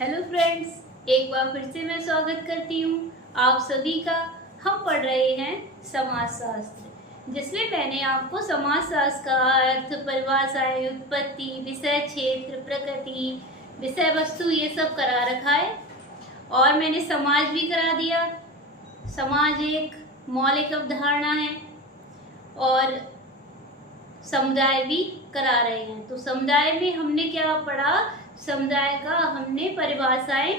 Hello friends, एक बार फिर से मैं स्वागत करती हूँ आप सभी का। हम पढ़ रहे हैं समाजशास्त्र, जिसमें मैंने आपको समाजशास्त्र का अर्थ, परिभाषाएं, उत्पत्ति, विषय क्षेत्र, प्रकृति, विषय वस्तु ये सब करा रखा है। और मैंने समाज भी करा दिया। समाज एक मौलिक अवधारणा है और समुदाय भी करा रहे हैं। तो समुदाय में हमने क्या पढ़ा? समुदाय का हमने परिभाषाएं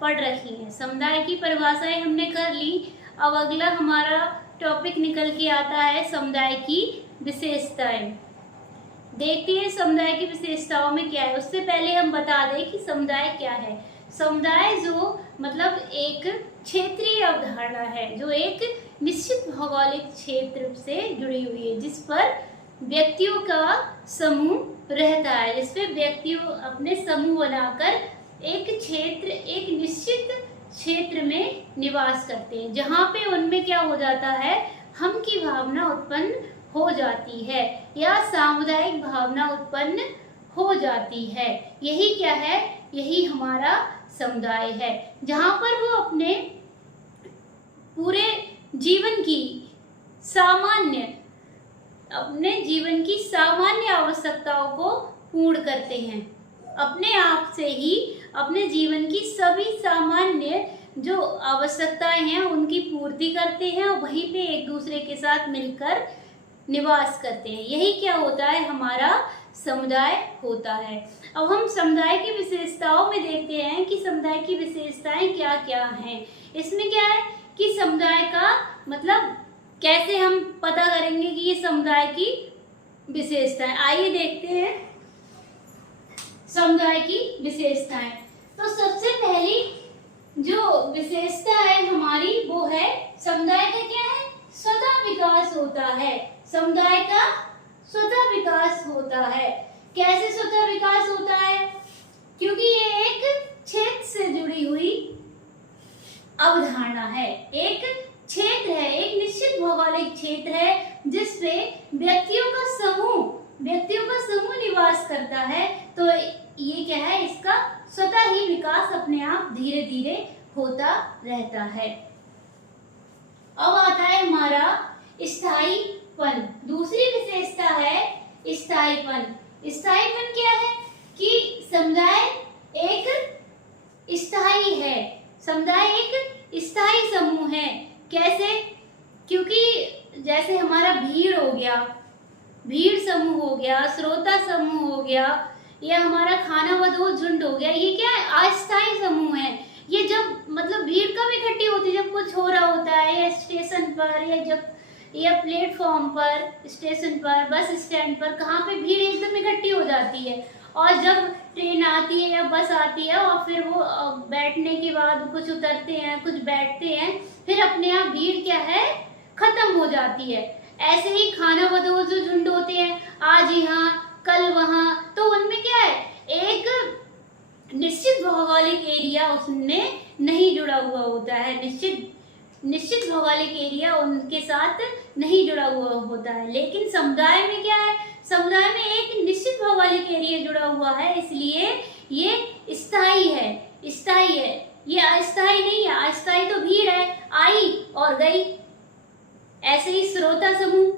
पढ़ रखी हैं। समुदाय की परिभाषाएं हमने कर ली। अब अगला हमारा टॉपिक निकल के आता है समुदाय की विशेषताएं। देखते हैं समुदाय की विशेषताओं में क्या है। उससे पहले हम बता दें कि समुदाय क्या है। समुदाय जो मतलब एक क्षेत्रीय अवधारणा है, जो एक निश्चित भौगोलिक क्षेत्र से जुड़ी हुई है, जिस पर व्यक्तियों का समूह रहता है, जिसपे व्यक्तियों अपने समूह बनाकर एक क्षेत्र, एक निश्चित क्षेत्र में निवास करते हैं, जहाँ पे उनमें क्या हो जाता है, हम की भावना उत्पन्न हो जाती है या सामुदायिक भावना उत्पन्न हो जाती है। यही क्या है? यही हमारा समुदाय है, जहाँ पर वो अपने पूरे जीवन की सामान्य आवश्यकताओं को पूर्ण करते हैं। अपने आप से ही अपने जीवन की सभी सामान्य जो आवश्यकताएं हैं उनकी पूर्ति करते हैं और वहीं पे एक दूसरे के साथ मिलकर निवास करते हैं। यही क्या होता है? हमारा समुदाय होता है। अब हम समुदाय की विशेषताओं में देखते हैं कि समुदाय की विशेषताएं क्या क्या हैं। इसमें क्या है कि समुदाय का मतलब कैसे हम पता करेंगे कि ये समुदाय की विशेषताएं। आइए देखते हैं समुदाय की विशेषताएं। तो सबसे पहली जो विशेषता है हमारी वो है समुदाय का क्या है? स्वतः विकास होता है। समुदाय का स्वतः विकास होता है। कैसे स्वतः विकास होता है? क्योंकि ये एक क्षेत्र से जुड़ी हुई अवधारणा है, एक क्षेत्र है, एक निश्चित भौगोलिक क्षेत्र है, जिसपे व्यक्तियों का समूह निवास करता है। तो ये क्या है? इसका स्वतः ही विकास अपने आप धीरे धीरे होता रहता है। अब आता है हमारा स्थायीपन। दूसरी विशेषता है स्थायीपन। स्थायीपन क्या है कि समुदाय एक स्थायी है। समुदाय एक स्थायी समूह है। कैसे? क्योंकि जैसे हमारा भीड़ हो गया, भीड़ समूह हो गया, श्रोता समूह हो गया, या हमारा खानाबदोश झुंड हो गया, ये क्या है? अस्थायी समूह है। ये जब मतलब भीड़ कब इकट्ठी होती है? जब कुछ हो रहा होता है, या स्टेशन पर, या प्लेटफॉर्म पर, स्टेशन पर, बस स्टैंड पर, कहाँ पे भीड़ एकदम इकट्ठी हो जाती है। और जब ट्रेन आती है या बस आती है और फिर वो बैठने के बाद कुछ उतरते हैं, कुछ बैठते हैं, फिर अपने आप भीड़ क्या है? खत्म हो जाती है। ऐसे ही खानाबदोश जो झुंड होते हैं, आज यहाँ कल वहाँ, तो उनमें क्या है? एक निश्चित भौगोलिक एरिया उसमें नहीं जुड़ा हुआ होता है। निश्चित भौगोलिक एरिया उनके साथ नहीं जुड़ा हुआ होता है। लेकिन समुदाय में क्या है? समुदाय में एक निश्चित भौगोलिक एरिया जुड़ा हुआ है, इसलिए ये स्थायी है। ये अस्थायी नहीं है। अस्थायी तो भीड़ है, आई और गई। ऐसे ही श्रोता समूह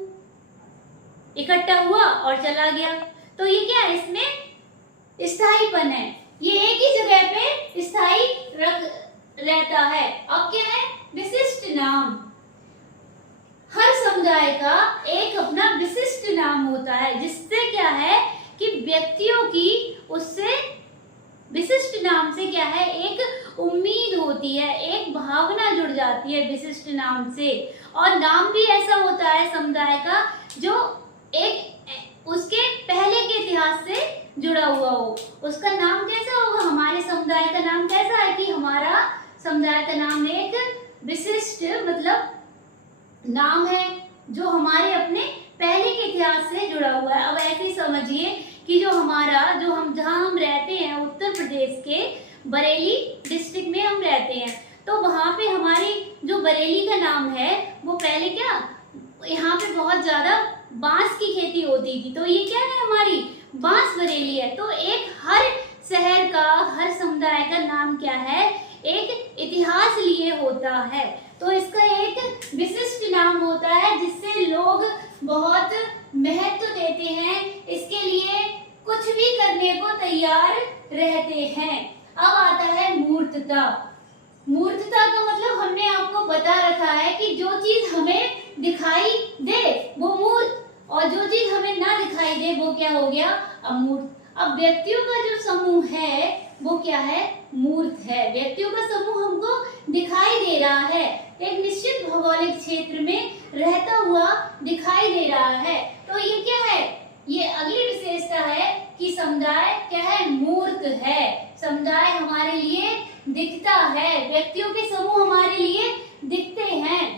इकट्ठा हुआ और चला गया। तो ये क्या है? इसमें स्थायीपन है। ये एक ही जगह पे स्थायी रहता है। अब क्या है? विशिष्ट नाम। हर समुदाय का एक अपना विशिष्ट नाम होता है, जिससे क्या है कि व्यक्तियों की उससे विशिष्ट नाम से क्या है? एक उम्मीद होती है, एक भावना जुड़ जाती है विशिष्ट नाम से। और नाम भी ऐसा होता है समुदाय का जो एक उसके पहले के इतिहास से जुड़ा हुआ हो। उसका नाम कैसा होगा? हमारे समुदाय का नाम कैसा है कि हमारा समुदाय का नाम एक विशिष्ट मतलब नाम है जो हमारे अपने पहले के इतिहास से जुड़ा हुआ है। अब ऐसे ही समझिए कि जहाँ हम रहते हैं, उत्तर प्रदेश के बरेली डिस्ट्रिक्ट में हम रहते हैं, तो वहाँ पे हमारी जो बरेली का नाम है वो पहले क्या, यहाँ पे बहुत ज्यादा बांस की खेती होती थी, तो ये क्या है? हमारी बांस बरेली है। तो एक हर शहर का, हर समुदाय का नाम नाम क्या है, एक इतिहास लिए होता है। तो इसका एक विशिष्ट नाम होता है जिससे लोग बहुत महत्व देते हैं, इसके लिए कुछ भी करने को तैयार रहते हैं। अब आता है मूर्तता। मूर्तता का मतलब हमने आपको बता रखा है कि जो चीज हमें दिखाई दे वो मूर्त, और जो चीज हमें ना दिखाई दे वो क्या हो गया, अमूर्त। अब व्यक्तियों का जो समूह है वो क्या है, मूर्त है। व्यक्तियों का समूह हमको दिखाई दे रहा है, एक निश्चित भौगोलिक क्षेत्र में रहता हुआ दिखाई दे रहा है। तो ये क्या है, ये अगली विशेषता है कि समुदाय क्या है, मूर्त है। समुदाय हमारे लिए दिखता है, व्यक्तियों के समूह हमारे लिए दिखते हैं।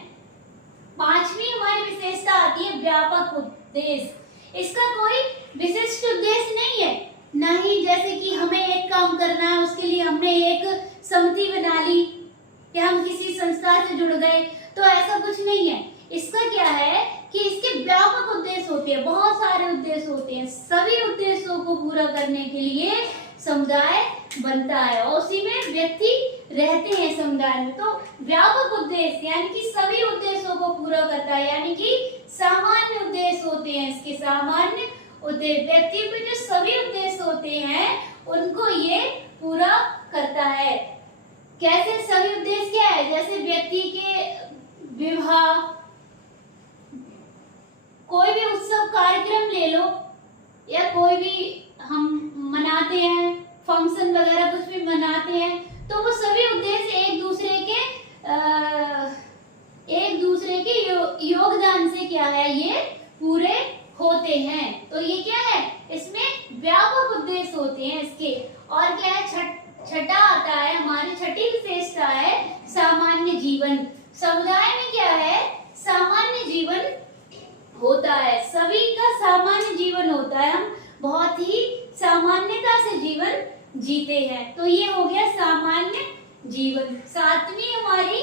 पांचवी हमारी विशेषता आती है व्यापक उद्देश्य। इसका कोई विशिष्ट उद्देश्य नहीं है, ना ही जैसे कि हमें एक काम करना है उसके लिए हमने एक समिति बना ली कि हम किसी संस्था से जुड़ गए, तो ऐसा कुछ नहीं है। इसका क्या है कि इसके व्यापक उद्देश्य होते हैं, बहुत सारे उद्देश्य होते हैं। सभी उद्देश्यों को पूरा करने के लिए समुदाय बनता है और उसी में व्यक्ति रहते हैं समुदाय में। तो व्यापक उद्देश्य यानी कि सभी उद्देश्यों को पूरा करता है, यानी कि सामान्य उद्देश्य होते हैं इसके, सामान्य उद्देश्य। व्यक्ति के जो सभी उद्देश्य होते हैं उनको ये पूरा करता है। कैसे सभी उद्देश्य क्या है, जैसे व्यक्ति के विवाह, कोई भी उत्सव कार्यक्रम ले लो, या कोई भी हम मनाते हैं फंक्शन वगैरह कुछ भी मनाते हैं, तो वो सभी उद्देश्य एक दूसरे के योगदान से क्या है, ये पूरे होते हैं। तो ये क्या है, इसमें व्यापक उद्देश्य होते हैं इसके। और क्या है, छठा आता है, हमारी छठी विशेषता है सामान्य जीवन। समुदाय में क्या है, सामान्य जीवन होता है, सभी का सामान्य जीवन होता है, हम बहुत ही सामान्यता से जीवन जीते हैं। तो ये हो गया सामान्य जीवन। सातवीं हमारी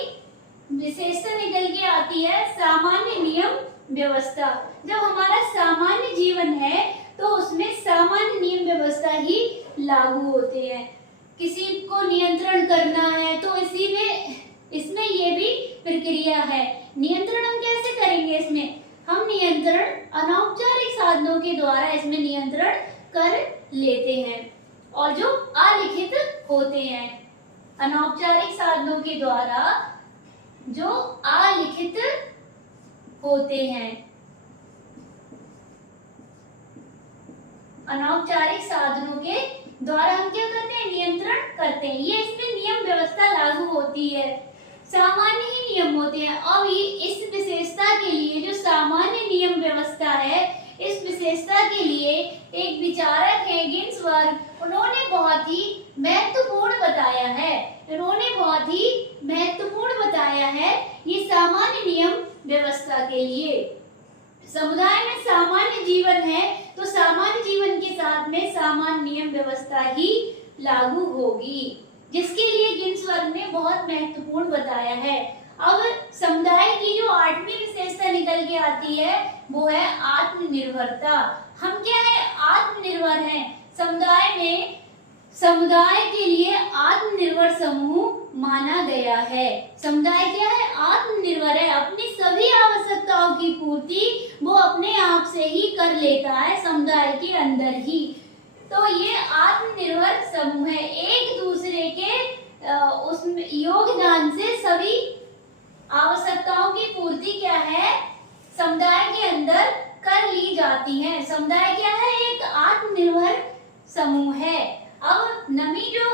विशेषता निकल के आती है सामान्य नियम व्यवस्था। जब हमारा सामान्य जीवन है तो उसमें सामान्य नियम व्यवस्था ही लागू होते हैं। किसी को नियंत्रण करना है तो इसमें ये भी प्रक्रिया है। नियंत्रण हम कैसे करेंगे, इसमें हम नियंत्रण अनौपचारिक साधनों के द्वारा इसमें नियंत्रण कर लेते हैं, और जो अलिखित होते हैं, अनौपचारिक साधनों के द्वारा जो अलिखित होते हैं, अनौपचारिक साधनों के द्वारा हम क्या करते हैं, नियंत्रण करते हैं। ये इसमें नियम व्यवस्था लागू होती है, सामान्य ही नियम होते हैं। अब ये इस विशेषता के लिए जो सामान्य नियम व्यवस्था है, इस विशेषता के लिए एक विचारक है गिन्सबर्ग, उन्होंने बहुत ही महत्वपूर्ण बताया है, ये सामान्य नियम व्यवस्था के लिए। समुदाय में सामान्य जीवन है तो सामान्य जीवन के साथ में सामान्य नियम व्यवस्था ही लागू होगी, जिसके लिए गिन्सबर्ग ने बहुत महत्वपूर्ण बताया है। अब समुदाय की जो आठवीं विशेषता निकल के आती है वो है आत्मनिर्भरता। हम क्या है, आत्मनिर्भर हैं। समुदाय के लिए आत्मनिर्भर समूह माना गया है। समुदाय क्या है, आत्मनिर्भर है, अपनी सभी आवश्यकताओं की पूर्ति वो अपने आप से ही कर लेता है समुदाय के अंदर ही। तो ये आत्मनिर्भर समूह है, एक दूसरे के उसमें योगदान से सभी आवश्यकताओं की पूर्ति क्या है, समुदाय के अंदर कर ली जाती है। समुदाय क्या है, एक आत्मनिर्भर समूह है। अब नवी जो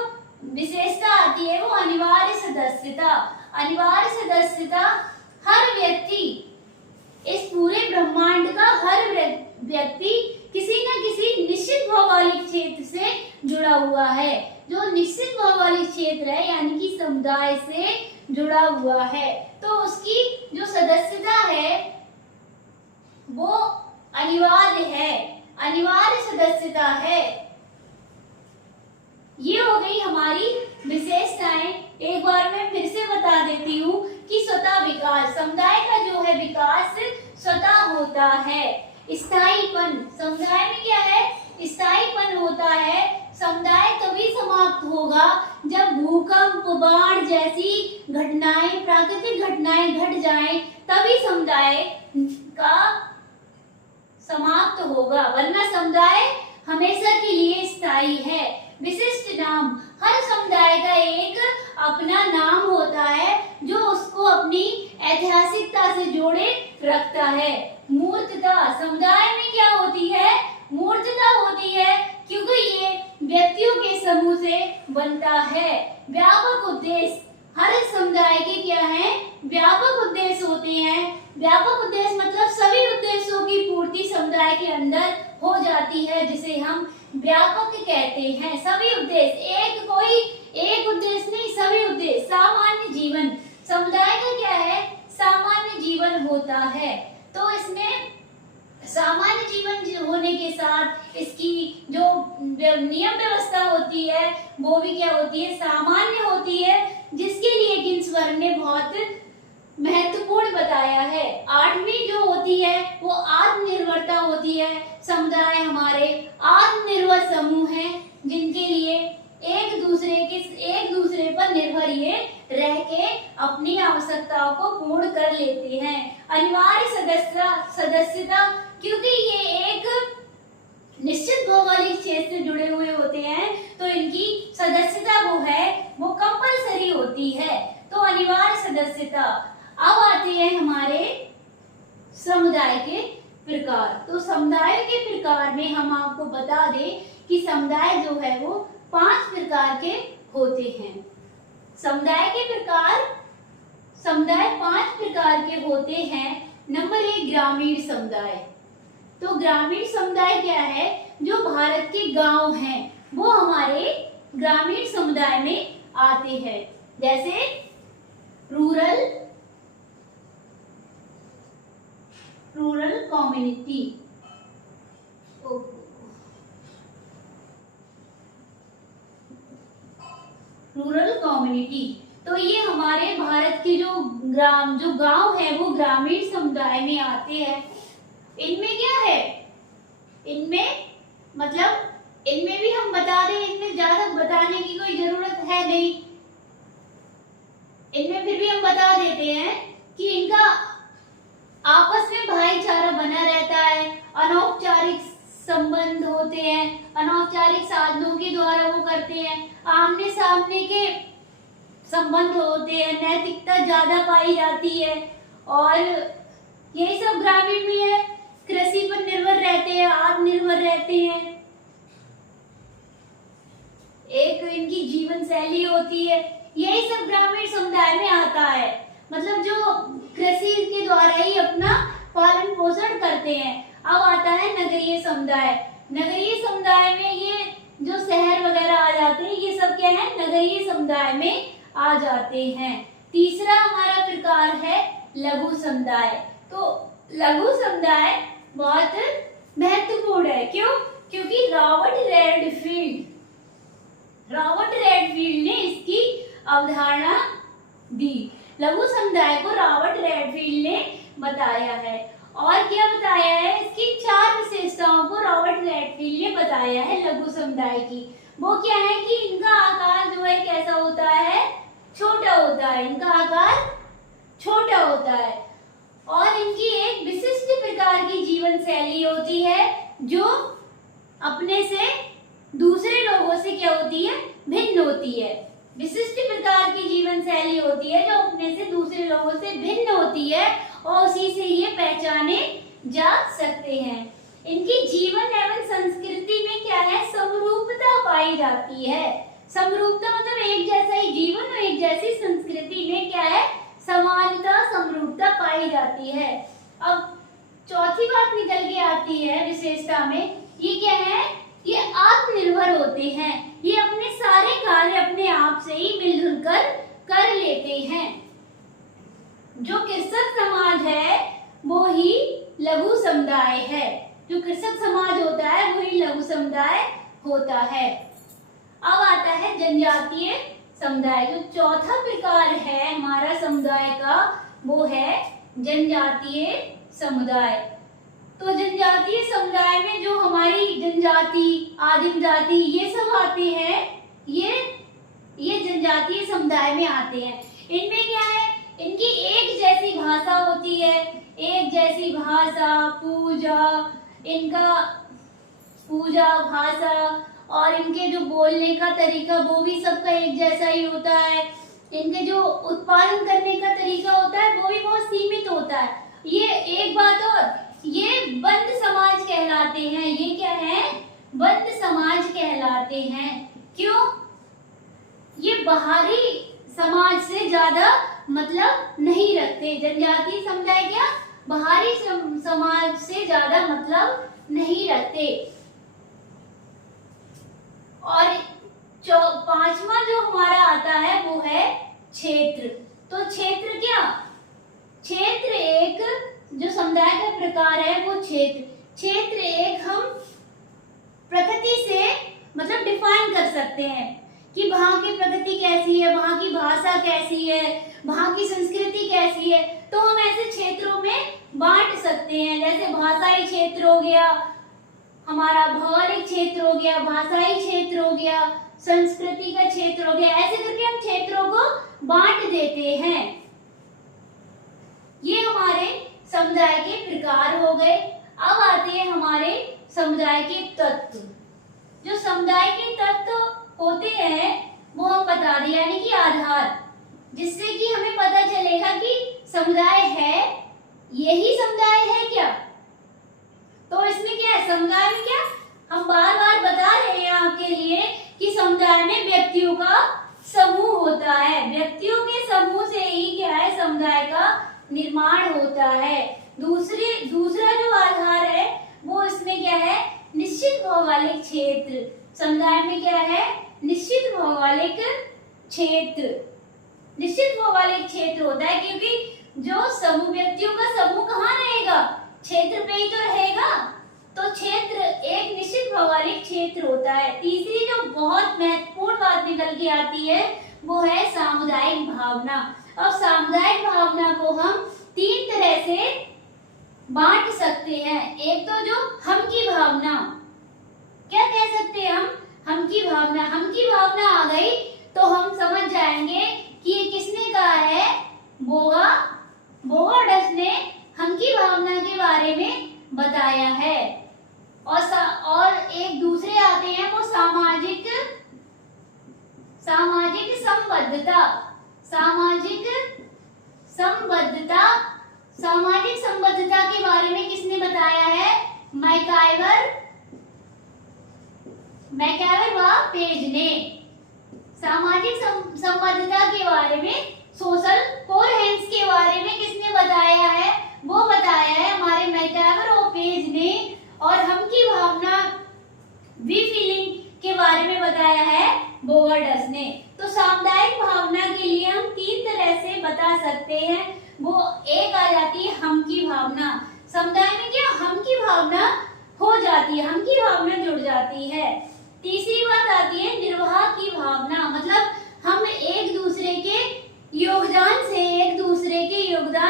विशेषता आती है वो अनिवार्य सदस्यता। अनिवार्य सदस्यता, हर व्यक्ति, इस पूरे ब्रह्मांड का हर व्यक्ति किसी न किसी निश्चित भौगोलिक क्षेत्र से जुड़ा हुआ है। जो निश्चित भौगोलिक क्षेत्र है यानी कि समुदाय से जुड़ा हुआ है, तो उसकी जो सदस्यता है वो अनिवार्य है, अनिवार्य सदस्यता है। ये हो गई हमारी विशेषताएं। एक बार मैं फिर से बता देती हूँ कि स्वतः विकास, समुदाय का जो है विकास स्वतः होता है। स्थायीपन, समुदाय में क्या है, स्थायीपन होता है। समुदाय तभी समाप्त होगा जब भूकंप, बाढ़ जैसी घटनाएं, प्राकृतिक घटनाएं घट जाएं, तभी समुदाय का समाप्त होगा, वरना समुदाय हमेशा के लिए स्थायी है। विशिष्ट नाम, हर समुदाय का एक अपना नाम होता है जो उसको अपनी ऐतिहासिकता से जोड़े रखता है। मूर्तता, समुदाय में क्या होती है? मूर्तता होती है, क्योंकि ये व्यक्तियों के समूह से बनता है। व्यापक उद्देश्य, हर समुदाय के क्या है? व्यापक उद्देश्य होते हैं। व्यापक उद्देश्य मतलब सभी उद्देश्यों की पूर्ति समुदाय के अंदर हो जाती है, जिसे हम व्यापक कहते हैं। सभी उद्देश्य, एक उद्देश्य नहीं, सभी उद्देश्य। सामान्य जीवन, समुदाय का क्या है? सामान्य जीवन होता है। तो इसमें सामान्य जीवन होने के साथ इसकी जो नियम व्यवस्था होती है वो भी क्या होती है? सामान्य होती है, जिसके लिए गिन्सबर्ग ने बहुत महत्वपूर्ण बताया है। 8वीं जो होती है वो आत्मनिर्भरता होती है। समुदाय हमारे आत्मनिर्भर समूह हैं, जिनके लिए एक दूसरे पर निर्भर ये रह के अपनी आवश्यकताओं को पूर्ण कर लेते हैं। अनिवार्य सदस्यता, क्योंकि ये एक निश्चित भौगोलिक क्षेत्र से जुड़े हुए होते हैं, तो इनकी सदस्यता वो कंपलसरी होती है। तो अनिवार्य सदस्यता। अब आते हैं हमारे समुदाय के प्रकार। तो समुदाय के प्रकार में हम आपको बता दें कि समुदाय जो है वो 5 प्रकार के होते हैं। समुदाय 5 प्रकार के होते हैं। नंबर 1, ग्रामीण समुदाय। तो ग्रामीण समुदाय क्या है? जो भारत के गांव हैं वो हमारे ग्रामीण समुदाय में आते हैं। जैसे रूरल कम्युनिटी। रूरल कम्युनिटी, तो ये हमारे भारत के जो गांव है वो ग्रामीण समुदाय में आते हैं। इनमें क्या है? इनमें भी हम बता दें, इनमें ज्यादा बताने की कोई जरूरत है नहीं। इनमें फिर भी हम बता देते हैं कि इनका आपस में भाईचारा बना रहता है। अनौपचारिक संबंध होते हैं, अनौपचारिक साधनों के द्वारा वो करते हैं। आमने सामने के संबंध होते हैं, नैतिकता ज्यादा पाई जाती है। और यही सब ग्रामीण में है। कृषि पर निर्भर रहते हैं, आत्मनिर्भर रहते हैं। एक इनकी जीवन शैली होती है, यही सब ग्रामीण समुदाय में आता है। मतलब जो कृषि के द्वारा ही अपना पालन पोषण करते हैं। अब आता है नगरीय समुदाय। नगरीय समुदाय में ये जो शहर वगैरह आ जाते हैं, ये सब क्या है? नगरीय समुदाय में आ जाते हैं। तीसरा हमारा प्रकार है लघु समुदाय। तो लघु समुदाय बहुत महत्वपूर्ण है। क्यों? क्योंकि रॉबर्ट रेडफील्ड ने इसकी अवधारणा दी। लघु समुदाय को रॉबर्ट रेडफील्ड ने बताया है। और क्या बताया है? इसकी 4 विशेषताओं को रॉबर्ट रेडफील्ड ने बताया है लघु समुदाय की। वो क्या है कि इनका आकार जो है कैसा होता है? छोटा होता है। इनका आकार छोटा होता है और इनकी एक विशिष्ट प्रकार की जीवन शैली होती है, जो अपने से दूसरे लोगों से क्या होती है? भिन्न होती है। विशिष्ट प्रकार की जीवन शैली होती है जो अपने से दूसरे लोगों से भिन्न होती है और उसी से ये पहचाने जा सकते हैं। इनकी जीवन एवं संस्कृति में क्या है? समरूपता पाई जाती है। समरूपता मतलब एक जैसा ही जीवन और एक जैसी संस्कृति में क्या है? समानता, समरूपता पाई जाती है। अब चौथी बात निकल के आती है विशेषता में, ये क्या है? ये आत्मनिर्भर होते हैं। ये अपने सारे कार्य अपने आप से ही मिलजुल कर लेते हैं। जो कृषक समाज है वो ही लघु समुदाय है। जो कृषक समाज होता है वही लघु समुदाय होता है। अब आता है जनजातीय समुदाय। जो चौथा प्रकार है हमारा समुदाय का वो है जनजातीय समुदाय। तो जनजातीय समुदाय में जो हमारी जनजाति, आदिम जाति ये सब आते हैं, ये जनजातीय समुदाय में आते हैं। इनमें क्या है, इनकी एक जैसी भाषा होती है, एक जैसी भाषा, पूजा भाषा और इनके जो बोलने का तरीका वो भी सबका एक जैसा ही होता है। इनके जो उत्पादन करने का तरीका होता है वो भी बहुत सीमित होता है। ये एक बात और, ये बंद समाज कहलाते हैं। ये क्या है, बंद समाज कहलाते हैं। क्यों? ये बाहरी समाज से ज्यादा मतलब नहीं रखते। जनजातीय समुदाय क्या बाहरी समाज से ज्यादा मतलब नहीं रखते। और पांचवा जो हमारा आता है वो है क्षेत्र। तो क्षेत्र क्या, क्षेत्र एक जो समुदाय का प्रकार है वो क्षेत्र एक हम प्रकृति से मतलब डिफाइन कर सकते हैं कि वहाँ की प्रकृति कैसी है, वहाँ की भाषा कैसी है, वहाँ की संस्कृति कैसी है। तो हम ऐसे क्षेत्रों में बांट सकते हैं। जैसे भाषाई क्षेत्र हो गया, हमारा भौगोलिक क्षेत्र हो गया, भाषाई क्षेत्र हो गया, संस्कृति का क्षेत्र हो गया। ऐसे करके हम क्षेत्रों को बांट देते हैं। ये हमारे समुदाय के प्रकार हो गए। अब आते हैं हमारे समुदाय के तत्व। जो समुदाय के तत्व होते हैं वो हम बता दें, यानी कि आधार, जिससे कि हमें पता चलेगा कि समुदाय है, यही समुदाय है क्या। तो इसमें क्या है, समुदाय में क्या हम बार बार बता रहे हैं आपके लिए कि समुदाय में व्यक्तियों का समूह होता है। व्यक्तियों के समूह से ही क्या है, समुदाय का निर्माण होता है। दूसरा जो आधार है वो इसमें क्या है, निश्चित भौगोलिक क्षेत्र। समुदाय में क्या है, निश्चित भौगोलिक क्षेत्र। निश्चित भौगोलिक क्षेत्र होता है क्योंकि जो समूह, व्यक्तियों का समूह कहाँ रहेगा, क्षेत्र पे ही तो रहेगा। तो क्षेत्र एक निश्चित भौगोलिक क्षेत्र होता है। तीसरी जो बहुत महत्वपूर्ण बात निकल के आती है वो है सामुदायिक भावना। अब सामुदायिक भावना को हम तीन तरह से बांट सकते हैं। एक तो जो हम की भावना, क्या कह सकते हैं हम की भावना। हम की भावना आ गई तो हम समझ जाएंगे कि ये किसने कहा है, बोगार्डस ने हम की भावना के बारे में बताया है। और एक दूसरे आते हैं वो सामाजिक संबद्धता। सामाजिक संबद्धता के बारे में किसने बताया है, मैकाइवर व पेज ने। सामाजिक संबद्धता के बारे में, सोशल कोहेरेंस के बारे में किसने बताया है, वो बताया है हमारे मैकाइवर और पेज ने। और हम की भावना, वी फीलिंग के बारे में बताया है बोगार्डस ने। तो सामुदायिक भावना के लिए हम तीन तरह से बता सकते हैं। वो एक आ जाती है हम की भावना। समुदाय में क्या हम की भावना हो जाती है, हम की भावना जुड़ जाती है। तीसरी बात आती है निर्वाह की भावना, मतलब हम एक दूसरे के योगदान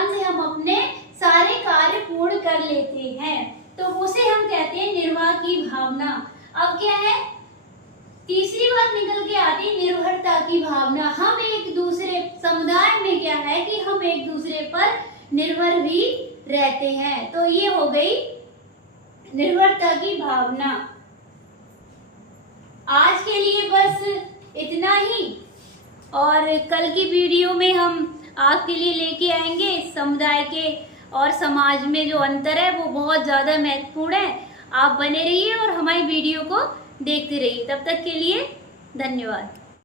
से हम अपने सारे कार्य पूर्ण कर लेते हैं। तो उसे हम कहते हैं निर्वाह की भावना। अब क्या है, तीसरी बात निकल के आती है निर्भरता की भावना। हम एक दूसरे, समुदाय में क्या है कि हम एक दूसरे पर निर्भर भी रहते हैं। तो ये हो गई निर्भरता की भावना। आज के लिए बस इतना ही, और कल की वीडियो में हम आपके लिए लेके आएंगे समुदाय के और समाज में जो अंतर है वो बहुत ज़्यादा महत्वपूर्ण है। आप बने रहिए और हमारी वीडियो को देखते रहिए। तब तक के लिए धन्यवाद।